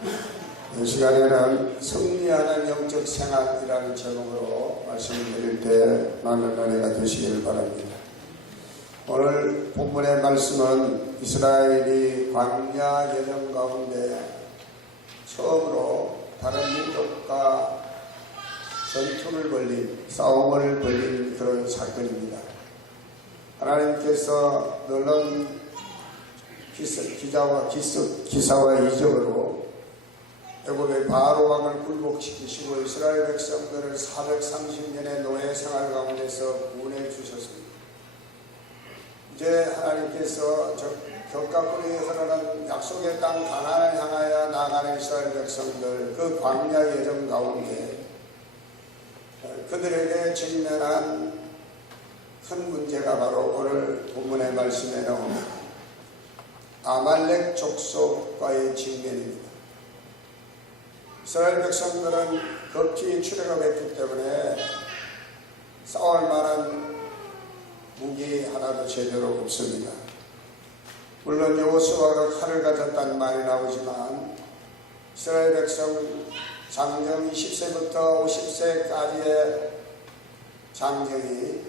이 시간에는 승리하는 영적 생활이라는 제목으로 말씀을 드릴 때 많은 은혜가 되시기를 바랍니다. 오늘 본문의 말씀은 이스라엘이 광야 여정 가운데 처음으로 다른 민족과 전투를 벌린, 싸움을 벌린 그런 사건입니다. 하나님께서 놀라운 기사와 이적으로 애굽의 바로 왕을 굴복시키시고 이스라엘 백성들을 430년의 노예 생활 가운데서 구원해 주셨습니다. 이제 하나님께서 격가꿀이 흐르는 약속의 땅 가나안을 향하여 나아가는 이스라엘 백성들 그 광야 여정 가운데 그들에게 직면한 큰 문제가 바로 오늘 본문의 말씀에 나오는 아말렉 족속과의 직면입니다. 이스라엘 백성들은 급히 출애굽했기 때문에 싸울 만한 무기 하나도 제대로 없습니다. 물론 여호수아가 칼을 가졌다는 말이 나오지만 이스라엘 백성 장정 20세부터 50세까지의 장정이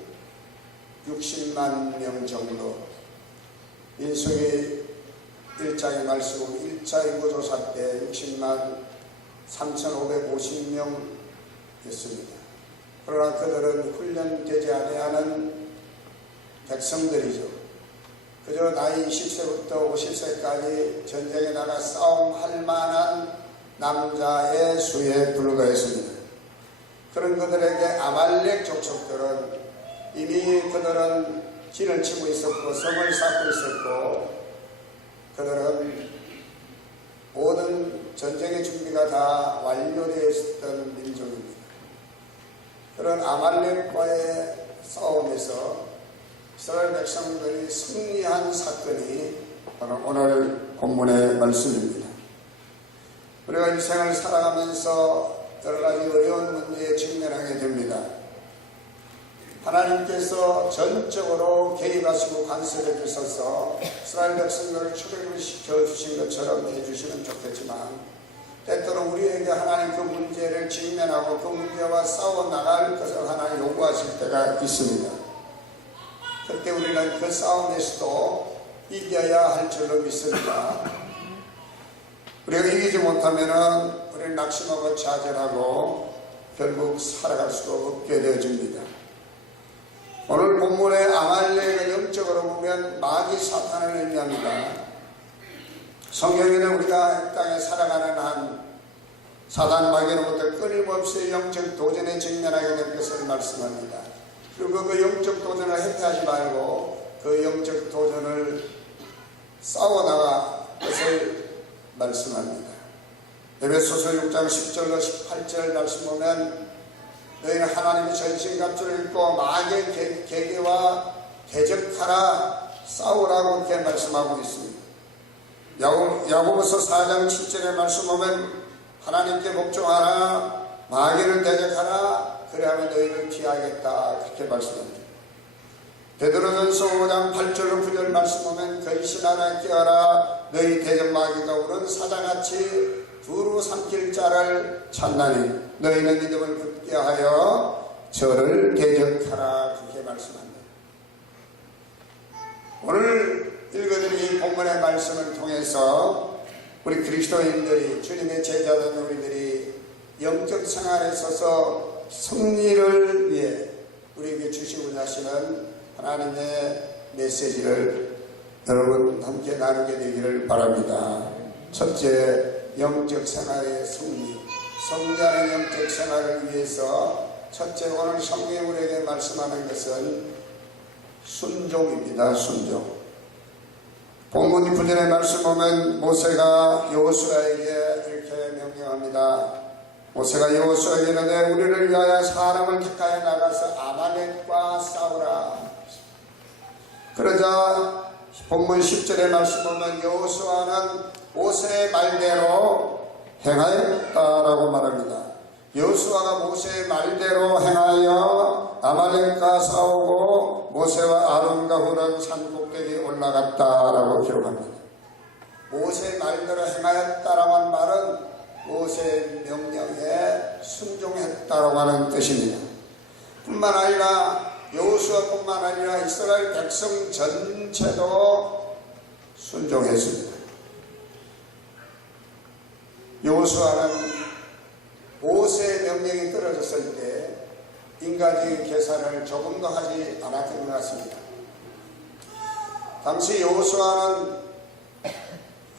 60만 명 정도, 민수기 1장의 말씀은 1차 인구조사 때 60만 3,550명이었습니다. 그러나 그들은 훈련되지 아니하는 백성들이죠. 그저 나이 20세부터 50세까지 전쟁에 나가 싸움할 만한 남자의 수에 불과했습니다. 그런 그들에게 아말렉 족속들은 이미 그들은 진을 치고 있었고 성을 쌓고 있었고 그들은 모든 전쟁의 준비가 다 완료되어 있었던 민족입니다. 그런 아말렉과의 싸움에서 이스라엘 백성들이 승리한 사건이 바로 오늘 본문의 말씀입니다. 우리가 인생을 살아가면서 여러 가지 어려운 문제에 직면하게 됩니다. 하나님께서 전적으로 개입하시고 간섭해 주셔서 이스라엘 백성들을 출애굽을 시켜주신 것처럼 해주시면 좋겠지만 때때로 우리에게 하나님 그 문제를 직면하고 그 문제와 싸워나갈 것을 하나님 요구하실 때가 있습니다. 그때 우리는 그 싸움에서도 이겨야 할 줄로 믿습니다. 우리가 이기지 못하면 우리는 낙심하고 좌절하고 결국 살아갈 수도 없게 되어집니다. 오늘 본문의 아말렉은 영적으로 보면 마귀 사탄을 의미합니다. 성경에는 우리가 이 땅에 살아가는 한 사단 마귀로부터 끊임없이 영적 도전에 직면하게 될 것을 말씀합니다. 그리고 그 영적 도전을 회피하지 말고 그 영적 도전을 싸워나갈 것을 말씀합니다. 에베소서 6장 10절로 18절 말씀 보면 너희는 하나님의 전신갑주를 입고 마귀의 계계와 대적하라 싸우라고 이렇게 말씀하고 있습니다. 야고보서 4장 7절의 말씀 보면 하나님께 복종하라 마귀를 대적하라 그래야만 너희를 피하겠다 그렇게 말씀합니다. 베드로전서 5장 8절로 9절 말씀 보면 근신하라 깨어라 너희 대적 마귀가 우는 사자같이 두루 삼킬 자를 찾나니 너희는 믿음을 굳게 하여 저를 대적하라 그렇게 말씀합니다. 오늘 읽어드린 이 본문의 말씀을 통해서 우리 그리스도인들이 주님의 제자된 우리들이 영적 생활에 있어서 승리를 위해 우리에게 주시고자 하시는 하나님의 메시지를 여러분 함께 나누게 되기를 바랍니다. 첫째, 영적 생활의 승리, 성장의 영적 생활을 위해서 첫째 오늘 성경이 우리에게 말씀하는 것은 순종입니다. 순종. 본문 9절의 말씀 보면 모세가 여호수아에게 이렇게 명령합니다. 모세가 여호수아에게 이르되 우리를 위하여 사람을 택하여 나가서 아말렉과 싸우라. 그러자 본문 10절의 말씀 보면 여호수아는 모세의 말대로 행하였다라고 말합니다. 여호수아가 모세의 말대로 행하여 아말렉과 싸우고 모세와 아론과 훌은 산 꼭대기에 올라갔다라고 기록합니다. 모세의 말대로 행하였다라고 한 말은 모세의 명령에 순종했다고 하는 뜻입니다. 뿐만 아니라 여호수아뿐만 아니라 이스라엘 백성 전체도 순종했습니다. 여호수아는 모세의 명령이 떨어졌을 때 인간적인 계산을 조금도 하지 않았던 것 같습니다. 당시 여호수아는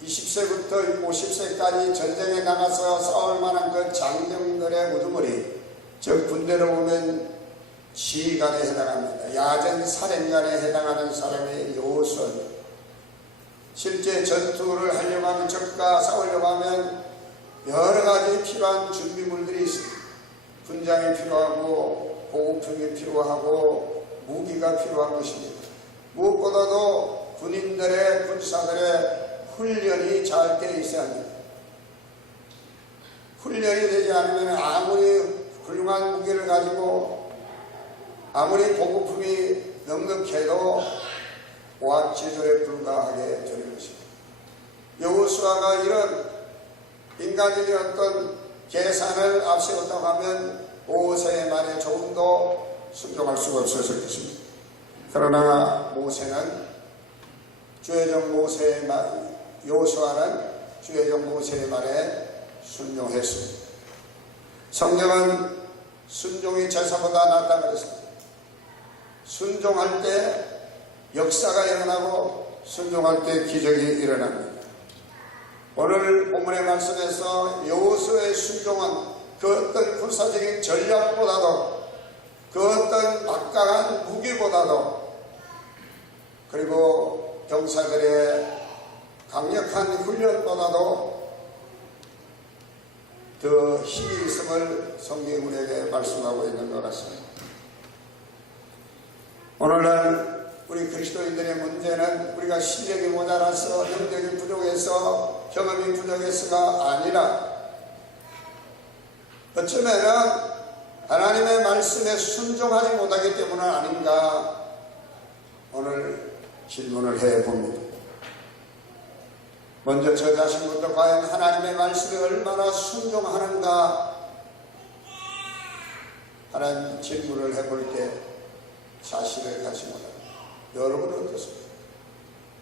20세부터 50세까지 전쟁에 나가서 싸울 만한 그 장정들의 우두머리, 즉 군대로 보면 지휘관에 해당합니다. 야전 사령관에 해당하는 사람이 여호수아입니다. 실제 전투를 하려고 하면, 적과 싸우려고 하면 여러 가지 필요한 준비물들이 있습니다. 군장이 필요하고 보급품이 필요하고 무기가 필요한 것입니다. 무엇보다도 군인들의, 군사들의 훈련이 잘 되어 있어야 합니다. 훈련이 되지 않으면 아무리 훌륭한 무기를 가지고 아무리 보급품이 넉넉해도 오합지졸에 불과하게 되는 것입니다. 여호수아가 이런 인간적인 어떤 계산을 앞세웠다고 하면 모세의 말에 조금도 순종할 수가 없었을 것입니다. 그러나 모세는 주의종 모세의 말, 여호수아는 주의종 모세의 말에 순종했습니다. 성경은 순종이 제사보다 낫다고 그랬습니다. 순종할 때 역사가 일어나고 순종할 때 기적이 일어납니다. 오늘 본문의 말씀에서 여호수아의 순종은 그 어떤 군사적인 전략보다도 그 어떤 막강한 무기보다도 그리고 병사들의 강력한 훈련보다도 더 힘이 있음을 성경이 우리에게 말씀하고 있는 것 같습니다. 오늘날 우리 그리스도인들의 문제는 우리가 실력이 모자라서, 능력이 부족해서, 경험이 부족해서가 아니라 어쩌면은 하나님의 말씀에 순종하지 못하기 때문은 아닌가 오늘 질문을 해봅니다. 먼저 저 자신부터 과연 하나님의 말씀에 얼마나 순종하는가 하는 질문을 해볼 때 자신을 갖지 못합니다. 여러분은 어떻습니까?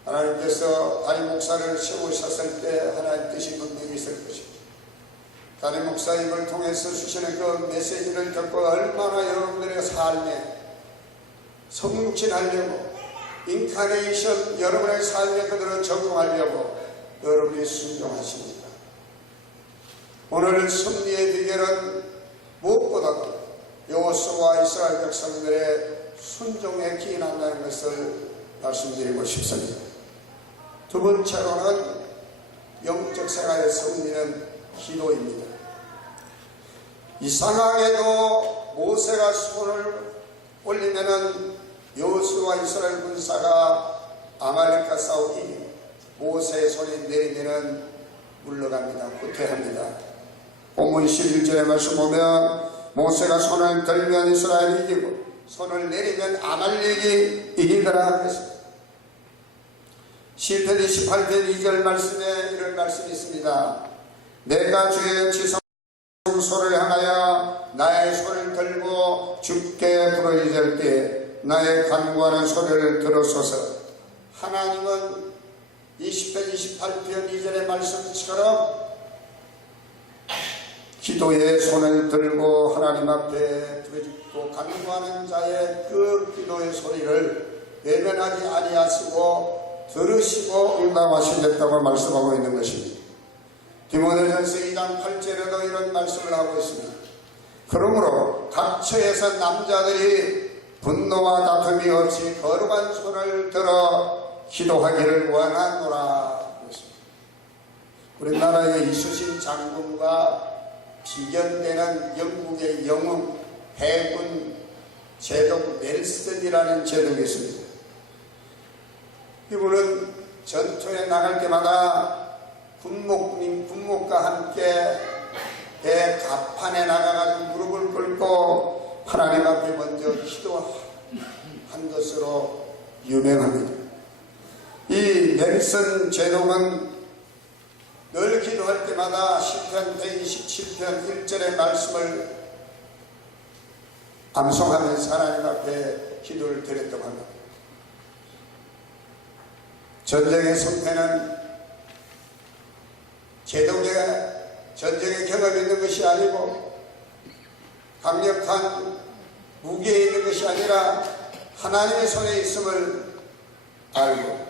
하나님께서 담임 목사를 세우셨을 때 하나님 뜻이 분명히 있을 것입니다. 담임 목사님을 통해서 주시는 그 메시지를 듣고 얼마나 여러분들의 삶에 성육신하려고, 인카네이션 여러분의 삶에 그대로 적용하려고 여러분이 순종하십니다. 오늘 승리의 비결은 무엇보다도 여호수아와 이스라엘 백성들의 순종에 기인한다는 것을 말씀드리고 싶습니다. 두 번째로는 영적 생활의 승리는 기도입니다. 이상하게도 모세가 손을 올리면은 여호수아와 이스라엘 군사가 아말렉과 싸우기, 모세의 손이 내리면은 물러갑니다. 후퇴합니다. 본문 11절의 말씀 보면 모세가 손을 들면 이스라엘이 이기고 손을 내리면 아말렉이 이기더라 그랬습니다. 시편 28편 2절 말씀에 이런 말씀이 있습니다. 내가 주의 지성소를 향하여 나의 손을 들고 주께 부르짖을 때 나의 간구하는 소리를 들으소서. 하나님은 20편 28편 2절의 말씀처럼 기도의 손을 들고 하나님 앞에 부르짖고 간구하는 자의 그 기도의 소리를 외면하지 아니하시고 들으시고 응답하시겠다고 말씀하고 있는 것입니다. 디모데전서 2장 8절에도 이런 말씀을 하고 있습니다. 그러므로 각 처에서 남자들이 분노와 다툼이 없이 거룩한 손을 들어 기도하기를 원하노라. 우리나라의 이수신 장군과 비견되는 영국의 영웅 해군 제독 넬슨이라는 제독이 있습니다. 이분은 전투에 나갈 때마다 군목과 함께 배 갑판에 나가가지고 무릎을 꿇고 하나님 앞에 먼저 기도한 것으로 유명합니다. 이 넬슨 제독은 늘 기도할 때마다 시편 127편 1절의 말씀을 암송하면서 하나님 앞에 기도를 드렸다고 합니다. 전쟁의 승패는 제독의 전쟁의 경험이 있는 것이 아니고 강력한 무기에 있는 것이 아니라 하나님의 손에 있음을 알고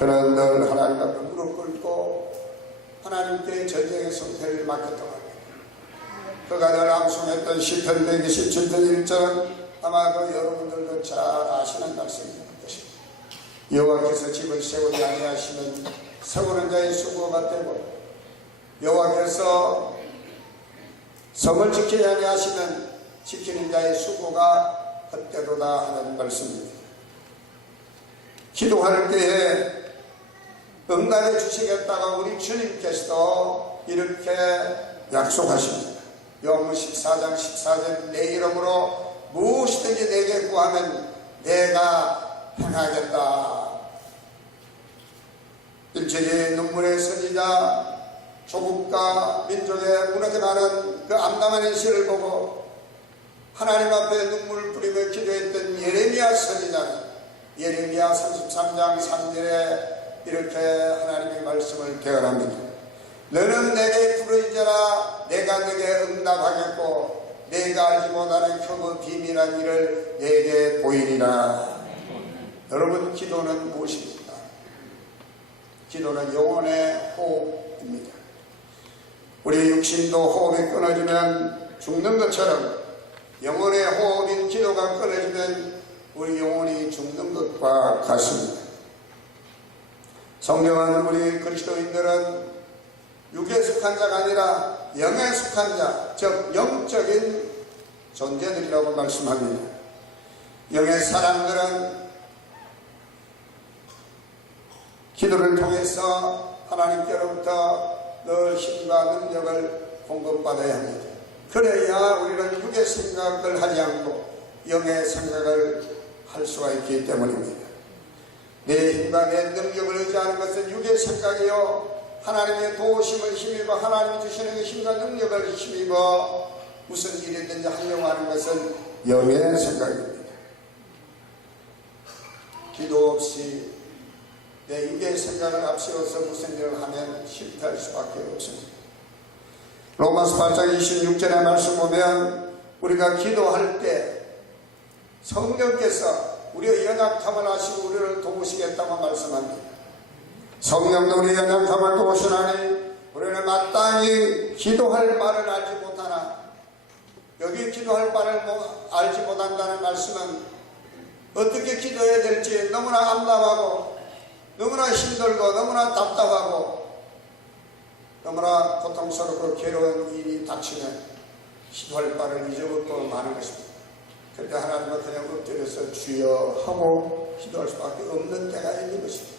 그는 늘 하나님 앞에 무릎 꿇고 하나님께 전쟁의 승패를 맡겼다고 합니다. 그가 늘 암송했던 시편 127편 1절은 아마 그 여러분들도 잘 아시는 말씀일 것입니다. 여호와께서 집을 세우지 아니하시면 세우는 자의 수고가 되고 여호와께서 성을 지키지 아니하시면 지키는 자의 수고가 헛되도다 하는 말씀입니다. 기도할 때에 응답해 주시겠다가 우리 주님께서도 이렇게 약속하십니다. 요한복음 14장 14절 내 이름으로 무엇이든지 내게 구하면 내가 행하겠다. 일제의 눈물의 선지자 조국과 민족의 무너져가는 그 암담한 현실을 보고 하나님 앞에 눈물 뿌리며 기도했던 예레미야 선지자는 예레미야 33장 3절에 이렇게 하나님의 말씀을 대언합니다. 너는 내게 부르짖어라 내가 내게 응답하겠고 내가 알지 못하는 큰 비밀한 일을 내게 보이리라. 여러분, 기도는 무엇입니까? 기도는 영혼의 호흡입니다. 우리 육신도 호흡이 끊어지면 죽는 것처럼 영혼의 호흡인 기도가 끊어지면 우리 영혼이 죽는 것과 같습니다. 성경은 우리 그리스도인들은 육에 속한 자가 아니라 영에 속한 자, 즉 영적인 존재들이라고 말씀합니다. 영의 사람들은 기도를 통해서 하나님께로부터 늘 힘과 능력을 공급받아야 합니다. 그래야 우리는 육의 생각을 하지 않고 영의 생각을 할 수가 있기 때문입니다. 내 힘과 내 능력을 의지하는 것은 육의 생각이요 하나님의 도우심을 힘입어 하나님이 주시는 힘과 능력을 힘입어 무슨 일이든지 하려고 하는 것은 영의 생각입니다. 기도 없이 내 육의 생각을 앞세워서 무슨 일을 하면 실패할 수밖에 없습니다. 로마서 8장 26절의 말씀 보면 우리가 기도할 때 성령께서 우리의 연약함을 아시고 우리를 도우시겠다고 말씀합니다. 성령도 우리의 연약함을 도우시나니 우리는 마땅히 기도할 바를 알지 못하나, 여기 기도할 바를 알지 못한다는 말씀은 어떻게 기도해야 될지 너무나 암담하고 너무나 힘들고 너무나 답답하고 너무나 고통스럽고 괴로운 일이 닥치면 기도할 바를 잊어버리고 마는 것입니다. 그때 하나님은 그냥 엎드려서 주여 하고 기도할 수밖에 없는 때가 있는 것입니다.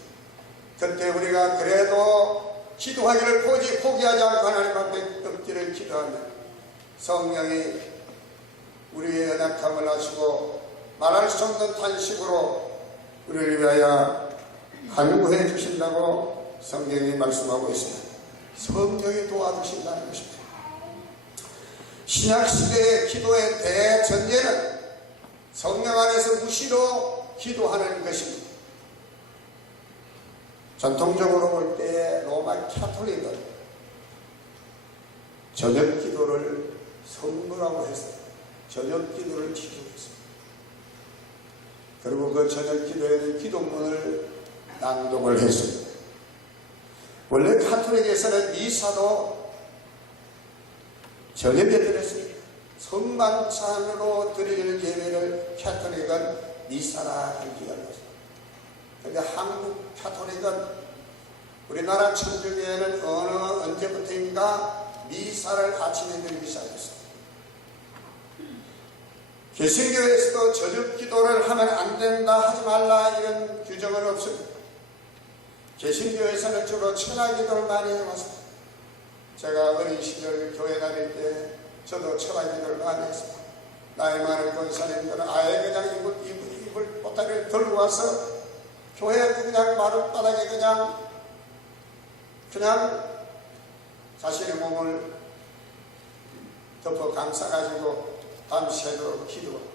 그때 우리가 그래도 기도하기를 포기하지 않고 하나님 앞에 엎드려 기도하면 성령이 우리의 연약함을 아시고 말할 수 없는 탄식으로 우리를 위하여 간구해 주신다고 성경이 말씀하고 있습니다. 성령이 도와주신다는 것입니다. 신약시대의 기도의 대전제는 성령 안에서 무시로 기도하는 것입니다. 전통적으로 볼 때 로마 카톨릭은 저녁 기도를 성부라고 해서 저녁 기도를 지키겠습니다. 그리고 그 저녁 기도에는 기도문을 낭독을 했습니다. 원래 카톨릭에서는 미사도 저녁에 드렸습니다. 성만찬으로 드리는 예배를 카톨릭은 미사라 하기가 했습니다. 그런데 한국 카톨릭은 우리나라 천주교회는 언제부터인가 미사를 아침에 드리기 시작했습니다. 개신교에서도 저녁 기도를 하면 안 된다, 하지 말라 이런 규정은 없습니다. 개신교에서는 주로 천하 기도를 많이 해왔습니다. 제가 어린 시절 교회 다닐 때 저도 천하 기도를 많이 했습니다. 나이 많은 권사님들은 아예 그냥 이불 보따리를 들고 와서 교회 그냥 마룻바닥에 그냥 그냥 자신의 몸을 덮어 감싸가지고 밤새도록 기도하는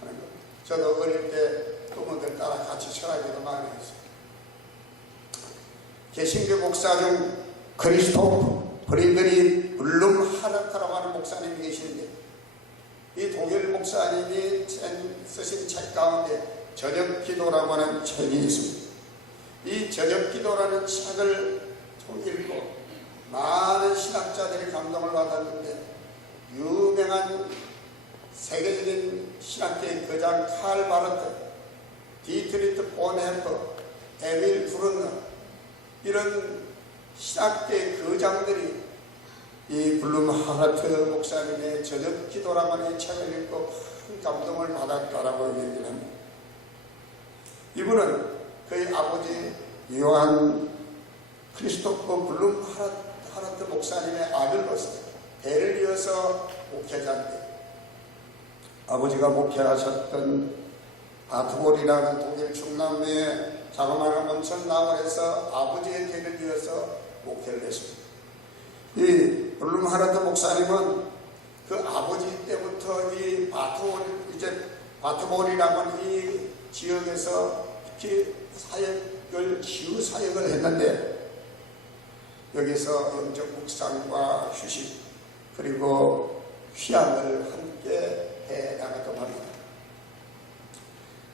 것. 저도 어릴 때 부모들 따라 같이 철학기도 많이 했어요. 개신교 목사 중 크리스토프 브리드리 블룸하르트라고 하는 목사님이 계시는데, 이 독일 목사님이 쓰신 책 가운데 저녁기도라고 하는 책이 있습니다. 이 저녁기도라는 책을 읽고 많은 신학자들이 감동을 받았는데, 유명한 세계적인 신학계의 거장 칼 바르트, 디트리트 본헤퍼, 에밀 브룬너, 이런 신학계의 거장들이 이 블룸하르트 목사님의 저녁기도라고 하는 책을 읽고 큰 감동을 받았다라고 얘기를 합니다. 이분은 그의 아버지 요한 크리스토퍼 블룸하르트 목사님의 아들로서 대를 이어서 목회자인데, 아버지가 목회하셨던 바트볼이라는 독일 중남미의 자그마한 온천 마을에서 아버지의 대를 이어서 목회를 했습니다. 이 블룸하르트 목사님은 그 아버지 때부터 이 바트볼이라고 하는 이 지역에서 특히 기후 사역을 했는데, 여기서 영적 묵상과 휴식 그리고 휴양을 함께 해 나갔던 합니다.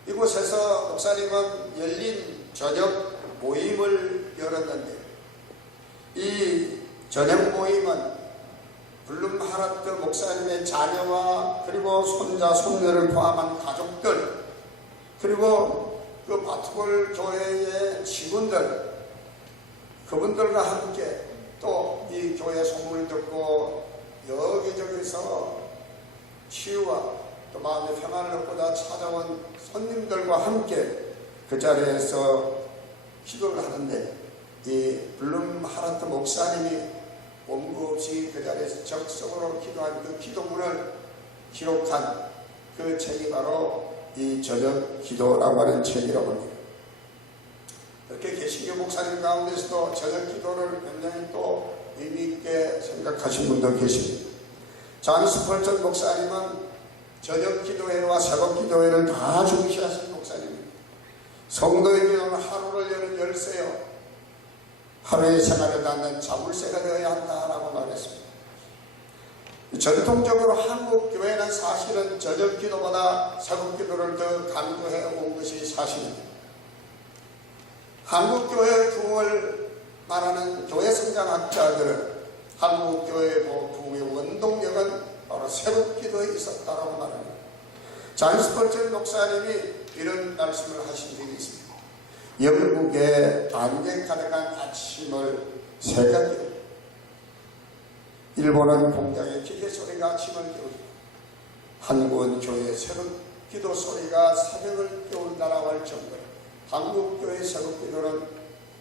이곳에서 목사님은 열린 저녁 모임을 열었는데, 이 저녁 모임은 블룸하르트 목사님의 자녀와 그리고 손자 손녀를 포함한 가족들, 그리고 그 바트볼 교회의 직원들, 그분들과 함께 또 이 교회 소문을 듣고 여기저기서 치유와 또 마음의 평안을 얻고자 찾아온 손님들과 함께 그 자리에서 기도를 하는데, 이 블룸하르트 목사님이 원고 없이 그 자리에서 적극적으로 기도한 그 기도문을 기록한 그 책이 바로 이 저녁 기도라고 하는 책이라고 합니다. 이렇게 개신교 목사님 가운데서도 저녁 기도를 굉장히 또 의미있게 생각하신 분도 계십니다. 존 스펄전 목사님은 저녁 기도회와 새벽 기도회를 다 중시하신 목사님입니다. 성도의 기도는 하루를 여는 열쇠요, 하루의 생활에 닿는 자물쇠가 되어야 한다라고 말했습니다. 전통적으로 한국 교회는 사실은 저녁 기도보다 새벽 기도를 더 강조해 온 것이 사실입니다. 한국 교회의 부흥을 말하는 교회 성장학자들은 한국 교회의 부흥의 원동력은 바로 새벽 기도에 있었다라고 말합니다. 존 스펄전 목사님이 이런 말씀을 하신 적이 있습니다. 영국의 안개 가득한 아침을 새가 깨우고, 일본은 공장의 기계 소리가 아침을 깨우고, 한국은 교회의 새벽 기도 소리가 새벽을 깨운다라고 할 정도로 한국 교회의 새벽 기도는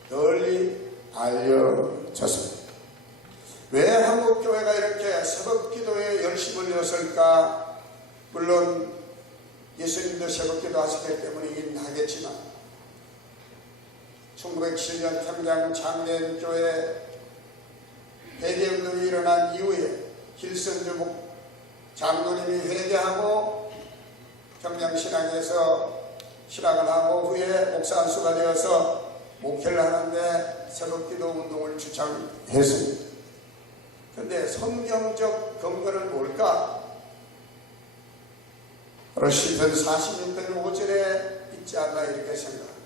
널리 알려졌습니다. 왜 한국 교회가 이렇게 새벽 기도에 열심을 내었을까? 물론 예수님도 새벽 기도 하시기 때문이긴 하겠지만, 1907년 평양 장례교회 회개운동이 일어난 이후에 길선주 장로님이 회개하고 평양신앙에서 신앙을 하고 후에 목사 안수가 되어서 목회를 하는데 새벽기도 운동을 주창했습니다. 그런데 성경적 근거는 뭘까? 바로 시편 46편 5절에 있지 않나 이렇게 생각합니다.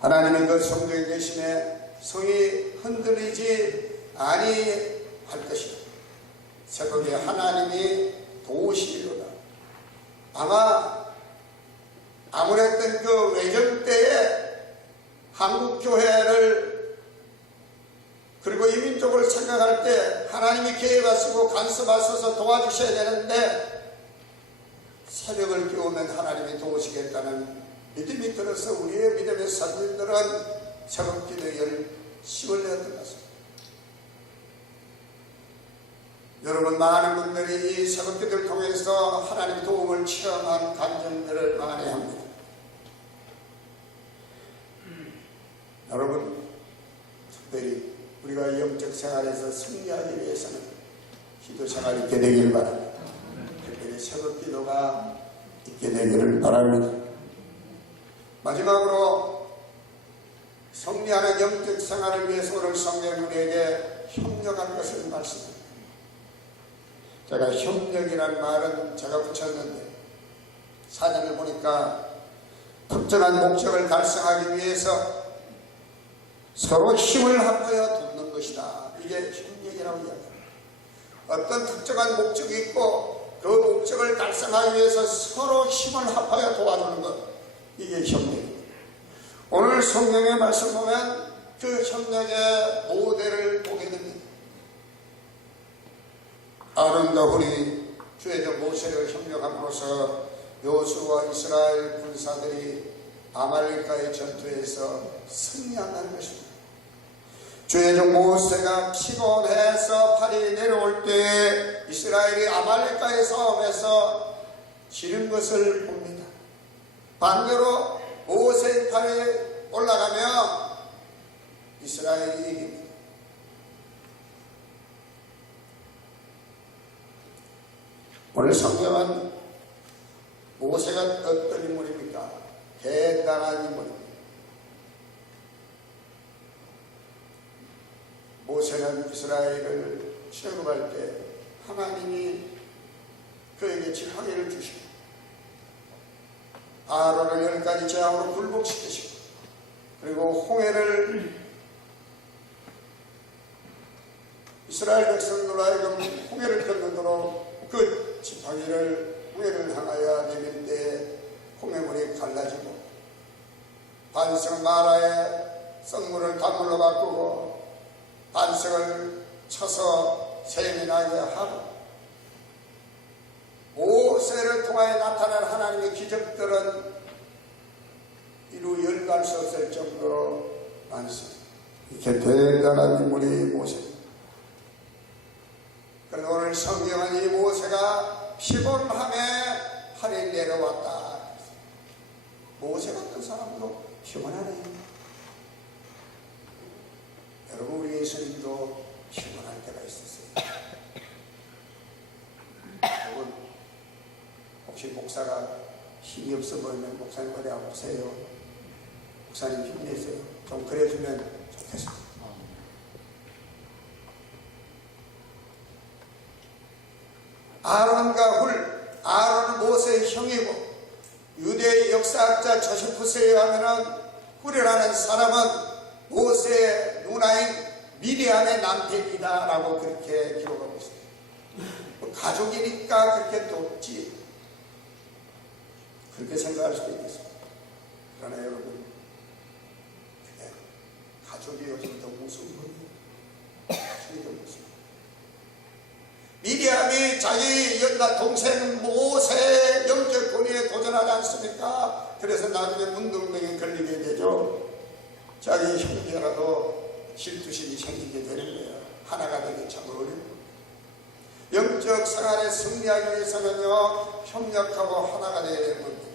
하나님의 그 성도에 계심에 성이 흔들리지 아니할 것이다. 새벽에 하나님이 도우시리로다. 아마 아무랬던 그 외정 때에 한국 교회를 그리고 이민족을 생각할 때 하나님이 개입하시고 간섭하셔서 도와주셔야 되는데, 새벽을 깨우면 하나님이 도우시겠다는 믿음이 들어서 우리의 믿음의 선진들은 새벽 기도에 열심을 내었던 것 같습니다. 여러분, 많은 분들이 이 새벽 기도를 통해서 하나님의 도움을 체험한 감정들을 많이 합니다. 여러분, 우리가 영적 생활에서 승리하기 위해서는 기도 생활이 있게 되기를 바랍니다. 특별히 새벽 기도가 있게 되기를 바랍니다. 마지막으로 승리하는 영적 생활을 위해서 오늘 성경 우리에게 협력할 것을 말씀합니다. 제가 협력이라는 말은 제가 붙였는데 사전을 보니까 특정한 목적을 달성하기 위해서 서로 힘을 합하여 돕는 것이다. 이게 협력이라고 이야기합니다. 어떤 특정한 목적이 있고 그 목적을 달성하기 위해서 서로 힘을 합하여 도와주는 것, 이게 협력입니다. 오늘 성경의 말씀 보면 그 협력의 모델을 보게 됩니다. 아론과 훌이 주의적 모세를 협력함으로써 여호수아와 이스라엘 군사들이 아말렉과의 전투에서 승리한다는 것입니다. 주의적 모세가 피곤해서 팔이 내려올 때 이스라엘이 아말렉과의 싸움에서 지는 것을 봅니다. 반대로 모세의 팔이 올라가면 이스라엘이 이깁니다. 오늘 성경은 모세가 어떤 인물입니까? 대단한 인물입니다. 모세는 이스라엘을 출애굽할 때 하나님이 그에게 지팡이를 주시고 아론을 10가지 재앙으로 굴복시키시고 그리고 홍해를 이스라엘 백성들로 하여금 홍해를 건너도록 그 지팡이를 홍해를 향하여 내밀 때 홍해물이 갈라지고 반석 마라에 썩물을 단물로 바꾸고 반석을 쳐서 샘이 나게 하고 모세를 통하여 나타난 하나님의 기적들은 이루 열갈 수 없을 정도로 많습니다. 이렇게 대단한 인물이 모세입니다. 그런데 오늘 성경은 이 모세가 피곤함에 팔이 내려왔다. 모세 같은 사람도 피곤하네요. 여러분, 우리 예수님도 피곤할 때가 있었어요. 여러분, 혹시 목사가 힘이 없어 보이면 목사님 어디 아프세요? 목사님 힘내세요. 좀 그래주면 좋겠습니다. 아론과 훌, 아론은 모세의 형이고 유대의 역사학자 조세푸스에 하면은 훌이라는 사람은 모세의 누나인 미리암의 남편이다 라고 그렇게 기록하고 있습니다. 가족이니까 그렇게 돕지, 그렇게 생각할 수도 있겠습니다. 그러나 여러분, 가족이 요즘 더 무서운 거예요. 가족이 더 무서워요. 미리암이 자기 동생 모세의 영적 권위에 도전하지 않습니까? 그래서 나중에 문둥병에 걸리게 되죠. 자기 형제라도 질투심이 생기게 되는 거예요. 하나가 되기 참 어려워요. 영적 생활에 승리하기 위해서는요, 협력하고 하나가 되어야 되는 겁니다.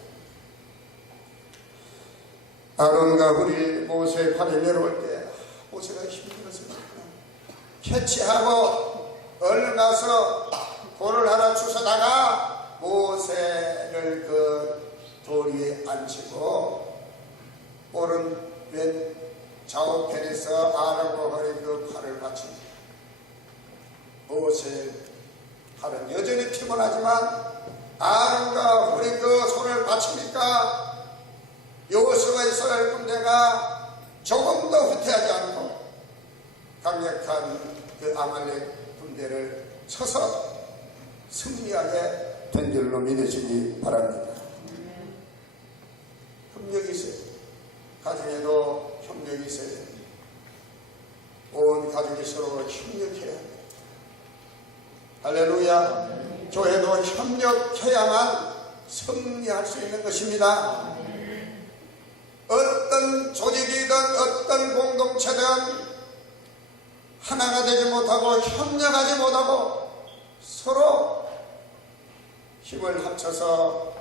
아론과 훌이 모세의 팔에 내려올 때 모세가 힘들었습니다. 캐치하고 얼른 가서 돌을 하나 주워다가 모세를 그 돌 위에 앉히고 오른왼 좌우편에서 아론과 훌이 그 팔을 받칩니다. 모세의 팔은 여전히 피곤하지만 아론과 훌이 그 손을 받치니까 여호수아와 이스라엘 군대가 조금 더 후퇴하지 않고 강력한 그 아말렉 군대를 쳐서 승리하게 된 줄로 믿으시기 바랍니다. 협력이 있어요. 가정에도 협력이 있어야 됩니다. 온 가족이 서로 협력해야 합니다. 할렐루야. 교회도 협력해야만 승리할 수 있는 것입니다. 어떤 조직이든 어떤 공동체든 하나가 되지 못하고 협력하지 못하고 서로 힘을 합쳐서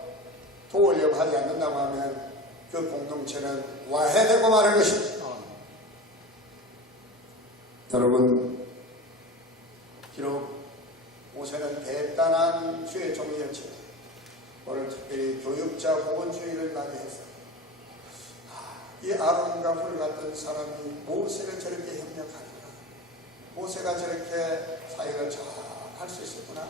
도우려고 하지 않는다고 하면 그 공동체는 와해되고 마는 것입니다. 여러분, 비록 모세는 대단한 주의 종이었지만 오늘 특별히 교육자 보건주의를 맞이해서 이 아론과 훌 같은 사람이 모세를 저렇게 협력하구나, 모세가 저렇게 사역을 잘 할 수 있었구나.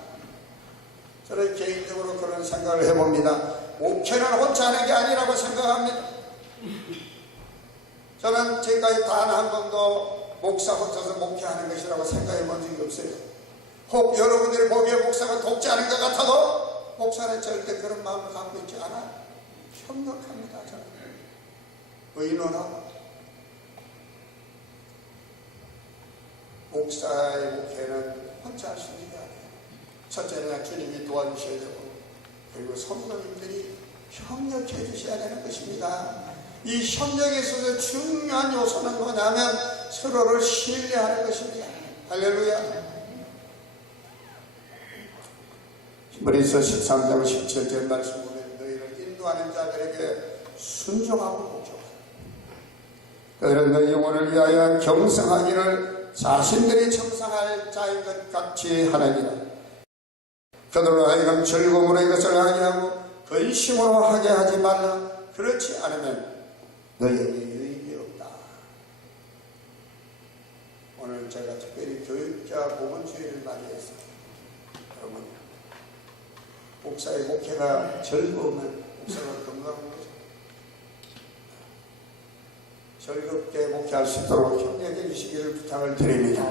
저는 개인적으로 그런 생각을 해봅니다. 목회는 혼자 하는 게 아니라고 생각합니다. 저는 지금까지 단 한 번도 목사 혼자서 목회하는 것이라고 생각해 본 적이 없어요. 혹 여러분들이 보기에 목사가 독재하는 것 같아도 목사는 절대 그런 마음을 갖고 있지 않아요. 협력합니다. 저는 의논하고. 목사의 목회는 혼자 할 수 있는 게 아니에요. 첫째는 주님이 도와주셔야 되고, 그리고 성도님들이 협력해 주셔야 되는 것입니다. 이 협력에 있어서 중요한 요소는 뭐냐면 서로를 신뢰하는 것입니다. 할렐루야. 히브리서 13장 17절 말씀 보면 너희를 인도하는 자들에게 순종하고 복종하라. 그들은 너희 영혼을 위하여 경성하기를 자신들이 청성할 자인 것 같이 하느니라. 그들로 하여금 즐거움으로 이것을 하게 하고 근심으로 하게 하지 말라. 그렇지 않으면 너희에게 유익이 없다. 오늘 제가 특별히 교육자 보건주의를 맞이해서 여러분, 목사의 목회가 즐거우면 목사가 건강한 거죠. 즐겁게 목회할 수 있도록 협력해 주시기를 부탁을 드립니다.